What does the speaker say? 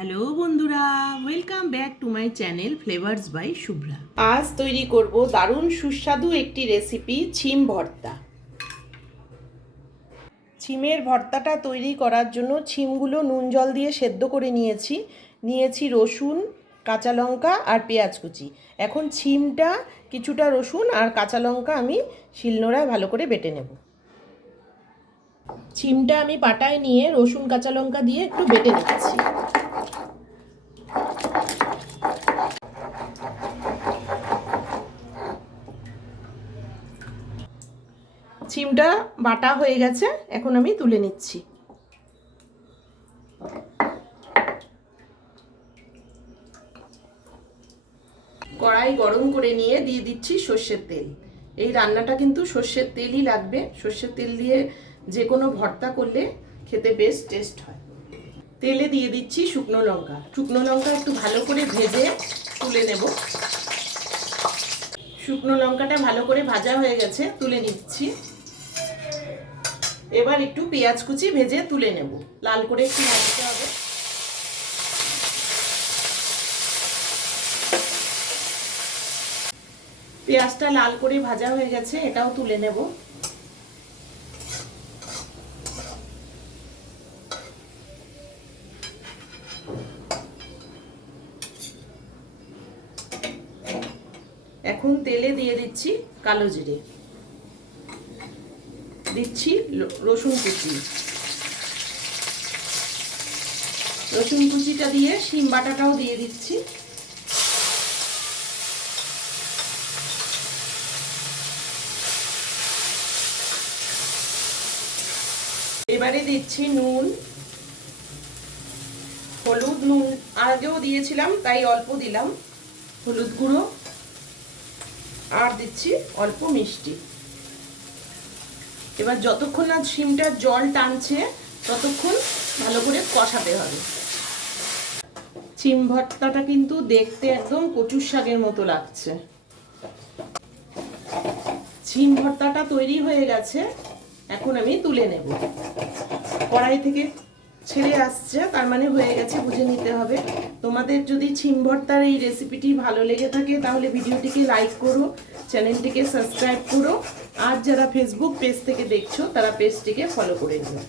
Hello বন্ধুরা, welcome back to my channel flavours by Shubhra. আজ তৈরি করব দারুণ সুস্বাদু একটি রেসিপি, ছিম ভর্তা। ছিমের ভর্তাটা তৈরি করার জন্য ছিমগুলো নুন জল দিয়ে সেদ্ধ করে নিয়েছি রসুন, কাঁচা লঙ্কা আর পেঁয়াজ কুচি। এখন ছিমটা কিছুটা রসুন আর কাঁচা লঙ্কা আমি শিলনোড়ায় ভালো করে বেটে নেব। ছিমটা আমি পাটায় নিয়ে রসুন কাঁচা লঙ্কা দিয়ে একটু বেটে নিচ্ছি। ছিমটা বাটা হয়ে গেছে, এখন আমি তুলে নিচ্ছি। কড়াই গরম করে নিয়ে দিয়ে দিচ্ছি সর্ষের তেল। এই রান্নাটা কিন্তু সর্ষের তেলই লাগবে। সর্ষের তেল দিয়ে যে কোনো ভর্তা করলে খেতে বেশ টেস্ট হয়। তেলে দিয়ে দিচ্ছি শুকনো লঙ্কা। শুকনো লঙ্কা একটু ভালো করে ভেজে তুলে নেব। শুকনো লঙ্কাটা ভালো করে ভাজা হয়ে গেছে, তুলে নিচ্ছি। এবার একটু পেঁয়াজ কুচি ভেজে তুলে নেব। লাল করে একটু ভাজতে হবে। পেঁয়াজটা লাল করে ভাজা হয়ে গেছে, এটাও তুলে নেব। এখন তেলে দিয়ে দিচ্ছি কালো জিরে, দিচ্ছি রসুন কুচি। রসুন কুচিটা দিয়ে শিম বাটাটাও দিয়ে দিচ্ছি। এবারে দিচ্ছি নুন, হলুদ। নুন আগেও দিয়েছিলাম তাই অল্প দিলাম, হলুদ গুঁড়ো, আর দিচ্ছি অল্প মিষ্টি। এবার যতক্ষণ না শিমটার জল টানছে ততক্ষণ ভালো করে কষাতে হবে। শিম ভর্তাটা কিন্তু দেখতে একদম কচুর শাকের মতো লাগছে। শিম ভর্তাটা তৈরি হয়ে গেছে, এখন আমি তুলে নেব। কড়াই থেকে ছেড়ে আসছে, তার মানে হয়ে গেছে বুঝে নিতে হবে। তোমাদের যদি ছিম ভর্তার এই রেসিপিটি ভালো লেগে থাকে তাহলে ভিডিওটিকে লাইক করো, চ্যানেলটিকে সাবস্ক্রাইব করো, আর যারা ফেসবুক পেজ থেকে দেখছো তারা পেজটিকে ফলো করে নিও।